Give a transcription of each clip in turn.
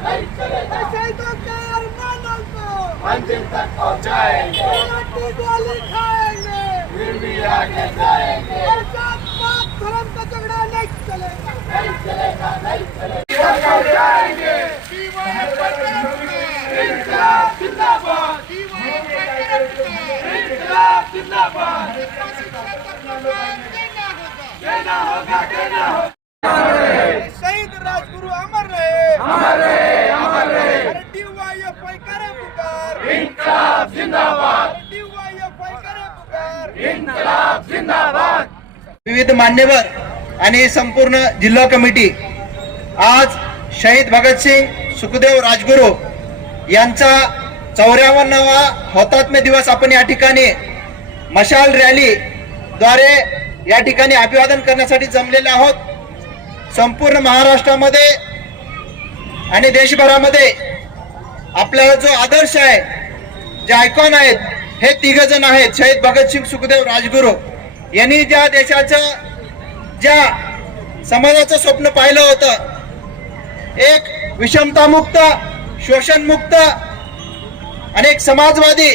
नहीं चलेगा शहीदों के अरमानों को मंजिल तक पहुंचाएंगे गोली खाएंगे फिर भी आगे जाएंगे और जात पात धर्म का झगड़ा नहीं चलेगा नहीं चलेगा नहीं चलेगा शहीद राजगुरु अमर रहे। अमर रहे अमर रहे डीवाईएफआई करे पुकार। इनकलाब जिंदाबाद। डीवाईएफआई करे पुकार। इनकलाब जिंदाबाद। विविध मान्यवर आणि संपूर्ण जिल्हा कमिटी आज शहीद भगतसिंग सुखदेव राजगुरू यांचा चौऱ्यावन्नावा हौतात्म्य दिवस आपण या ठिकाणी मशाल रॅली द्वारे या ठिकाणी अभिवादन करण्यासाठी जमलेले आहोत. संपूर्ण महाराष्ट्रामध्ये आणि देशभरामध्ये आपल्याला जो आदर्श आहे जे आयकॉन आहेत हे तिघ जण आहेत शहीद भगतसिंग सुखदेव राजगुरू. यांनी ज्या देशाचं ज्या समाजाचं स्वप्न पाहिलं होतं एक विषमतामुक्त शोषणमुक्त आणि एक समाजवादी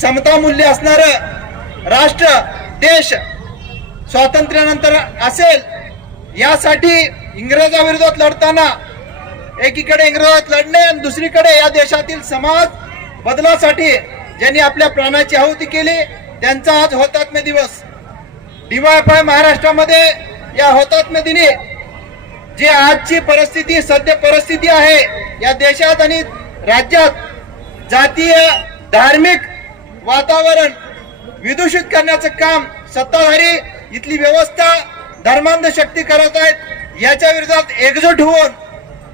समता मूल्य असणारं राष्ट्र देश स्वातंत्र्यानंतर असेल यासाठी इंग्रजाविरोधात लढताना एकीकडे इंग्रजात लढणे आणि दुसरीकडे या देशातील समाज बदलासाठी ज्यांनी आपल्या प्राणाची आहुती केली त्यांचा आज हुतात्म्य दिवस. डीवायफाय महाराष्ट्रामध्ये या हुतात्म्य दिनी जी आजची परिस्थिती सध्या परिस्थिती आहे या देशात आणि राज्यात जातीय धार्मिक वातावरण विदूषित करण्याचं काम सत्ताधारी इथली व्यवस्था धर्मांध शक्ती करत आहेत याच्या विरोधात एकजूट होऊन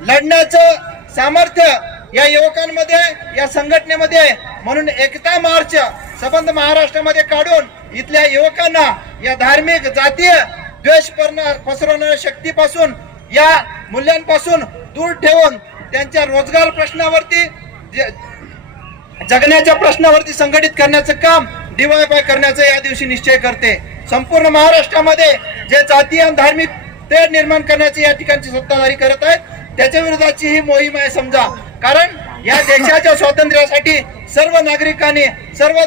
लढण्याचं सामर्थ्य या युवकांमध्ये या संघटनेमध्ये आहे. म्हणून एकता मार्च संबंध महाराष्ट्रामध्ये काढून इथल्या युवकांना या धार्मिक जातीय द्वेष पसरवणाऱ्या शक्तीपासून या मूल्यांपासून दूर ठेवून त्यांच्या रोजगार प्रश्नावरती जगण्याच्या प्रश्नावरती संघटित करण्याचं काम डीवायफाय करण्याचा या दिवशी निश्चय करते संपूर्ण महाराष्ट्रामध्ये जे जातीय आणि धार्मिक ते निर्माण करण्याची या ठिकाणची सत्ताधारी करत आहेत त्याच्या विरोधाची ही मोहीम आहे समजा. कारण या देशाच्या स्वातंत्र्यासाठी सर्व नागरिकांनी सर्व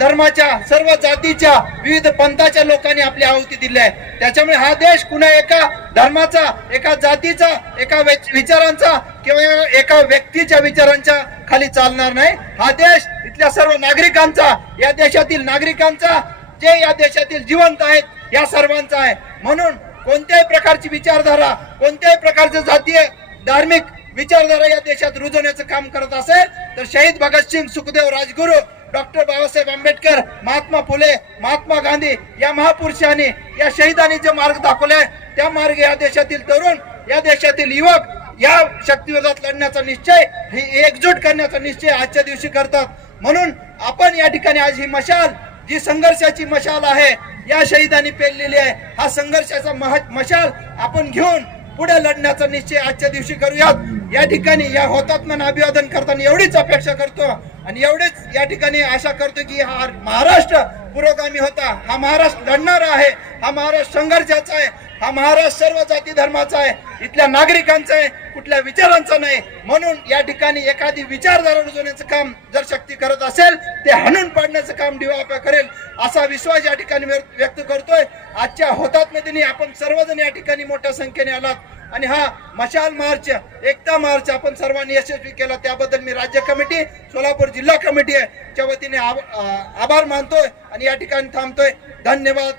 धर्माच्या सर्व जातीच्या विविध पंथाच्या लोकांनी आपली आहुती दिली आहे. त्याच्यामुळे हा देश कुणा एका धर्माचा एका जातीचा एका विचारांचा किंवा एका व्यक्तीच्या विचारांच्या खाली चालणार नाही. हा देश इथल्या सर्व नागरिकांचा या देशातील नागरिकांचा जे या देशातील जिवंत आहेत या सर्वांचा आहे. म्हणून कोणत्याही प्रकारची विचारधारा कोणत्याही प्रकारचे जातीय धार्मिक विचारधारा या देशात रुजवण्याचं काम करत असेल तर शहीद भगतसिंग सुखदेव राजगुरू डॉक्टर बाबासाहेब आंबेडकर महात्मा फुले महात्मा गांधी या महापुरुषांनी या शहीदांनी जे मार्ग दाखवले त्या मार्ग या देशातील तरुण या देशातील युवक या शक्तीविरोधात लढण्याचा निश्चय ही एकजूट करण्याचा निश्चय आजच्या दिवशी करतात. म्हणून आपण या ठिकाणी आज ही मशाल जी संघर्षाची मशाल आहे या शहीदांनी पेरलेली आहे. हा संघर्षाचा मह- मशाल आपण घेऊन पुढे लढण्याचा निश्चय आजच्या दिवशी करूयात. या ठिकाणी या हुतात्म्यांना अभिवादन करताना एवढीच अपेक्षा करतो आणि एवढेच या ठिकाणी आशा करतो की हा महाराष्ट्र पुरोगामी होता. हा महाराष्ट्र लढणारा आहे. हा महाराष्ट्र संघर्षाचा आहे. हा महाराष्ट्र सर्व जाती धर्माचा आहे. इथल्या नागरिकांचा आहे कुठल्या विचारांचा नाही. म्हणून या ठिकाणी एखादी विचारधारा रुजवण्याचं काम जर शक्ती करत असेल ते हाणून पाडण्याचं काम डिवापा करेल असा विश्वास या ठिकाणी व्यक्त व्यक्त करतोय. आजच्या होतात दिनी आपण सर्वजण या ठिकाणी मोठ्या संख्येने आलात. आणि हा मशाल मार्च एकता मार्च आपण सर्वांनी यशस्वी केला. त्याबद्दल मी राज्य कमिटी सोलापूर जिल्हा कमिटी आहे च्या वतीने आभ- आभार मानतोय आणि या ठिकाणी थांबतोय. धन्यवाद.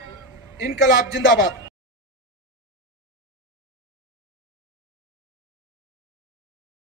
इन्कलाब जिंदाबाद.